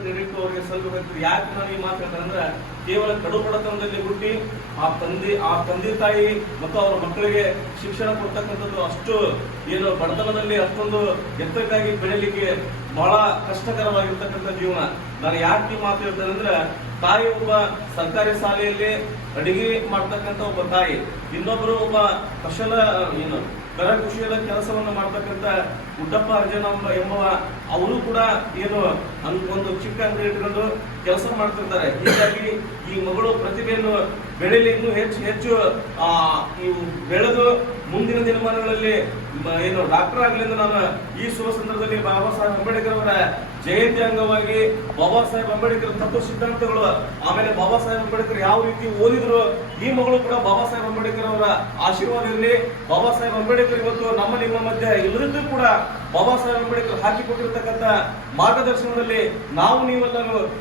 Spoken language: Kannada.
ಕ್ರೆಡಿಟ್ ಅವರಿಗೆ ಸಲ್ಲಬೇಕು. ಯಾಕೆ ನಾನು ಈ ಮಾತು ಹೇಳ್ತೇನೆ ಅಂದ್ರೆ, ಕೇವಲ ಕಡು ಬಡತನದಲ್ಲಿ ಹುಟ್ಟಿ ಆ ತಂದೆ ತಾಯಿ ಮತ್ತು ಅವರ ಮಕ್ಕಳಿಗೆ ಶಿಕ್ಷಣ ಕೊಡ್ತಕ್ಕಂಥದ್ದು ಅಷ್ಟು ಏನು ಬಡತನದಲ್ಲಿ ಅಷ್ಟೊಂದು ಎತ್ತರಕ್ಕಾಗಿ ಬೆಳೆಯಲಿಕ್ಕೆ ಬಹಳ ಕಷ್ಟಕರವಾಗಿರ್ತಕ್ಕಂಥ ಜೀವನ. ನಾನು ಯಾಕೆ ಈ ಮಾತು ಹೇಳ್ತೇನೆ ಅಂದ್ರೆ, ತಾಯಿ ಒಬ್ಬ ಸರ್ಕಾರಿ ಶಾಲೆಯಲ್ಲಿ ಅಡಿಗೆ ಮಾಡ್ತಕ್ಕಂಥ ಒಬ್ಬ ತಾಯಿ, ಇನ್ನೊಬ್ಬರು ಒಬ್ಬ ಕರಕುಶಲ ಕೆಲಸವನ್ನು ಮಾಡ್ತಕ್ಕಂಥ ಗುಡ್ಡಪ್ಪ ಅರ್ಜುನ ಎಂಬುವ ಅವರು ಕೂಡ ಏನು ಒಂದು ಚಿಕ್ಕ ಅಂಗಡಿ ಇಟ್ಕೊಂಡು ಕೆಲಸ ಮಾಡ್ತಿರ್ತಾರೆ. ಹೀಗಾಗಿ ಈ ಮಗಳು ಪ್ರತಿಭೆಯನ್ನು ಬೆಳೆಯಲಿ, ಇನ್ನೂ ಹೆಚ್ಚು ಇವು ಬೆಳೆದು ಮುಂದಿನ ದಿನಮಾನಗಳಲ್ಲಿ ಏನು ಡಾಕ್ಟರ್ ಆಗ್ಲಿ ಎಂದು ನಾನು ಈ ಶುಭ ಸಂದರ್ಭದಲ್ಲಿ ಬಾಬಾ ಸಾಹೇಬ್ ಅಂಬೇಡ್ಕರ್ ಅವರ ಜಯಂತಿ ಅಂಗವಾಗಿ ಬಾಬಾ ಸಾಹೇಬ್ ಅಂಬೇಡ್ಕರ್ ತತ್ವ ಸಿದ್ಧಾಂತಗಳು, ಆಮೇಲೆ ಬಾಬಾ ಸಾಹೇಬ್ ಅಂಬೇಡ್ಕರ್ ಯಾವ ರೀತಿ ಓದಿದ್ರು, ಈ ಮಗಳು ಕೂಡ ಬಾಬಾ ಸಾಹೇಬ್ ಅಂಬೇಡ್ಕರ್ ಅವರ ಆಶೀರ್ವಾದ ಇರಲಿ. ಬಾಬಾ ಸಾಹೇಬ್ ಅಂಬೇಡ್ಕರ್ ಇವತ್ತು ನಿಮ್ಮ ಮಧ್ಯೆ ಇಲ್ಲದಿದ್ದು ಕೂಡ ಬಾಬಾ ಸಾಹೇಬ್ ಅಂಬೇಡ್ಕರ್ ಹಾಕಿಕೊಟ್ಟಿರ್ತಕ್ಕಂಥ ಮಾರ್ಗದರ್ಶನದಲ್ಲಿ ನಾವು ನೀವೆಲ್ಲರೂ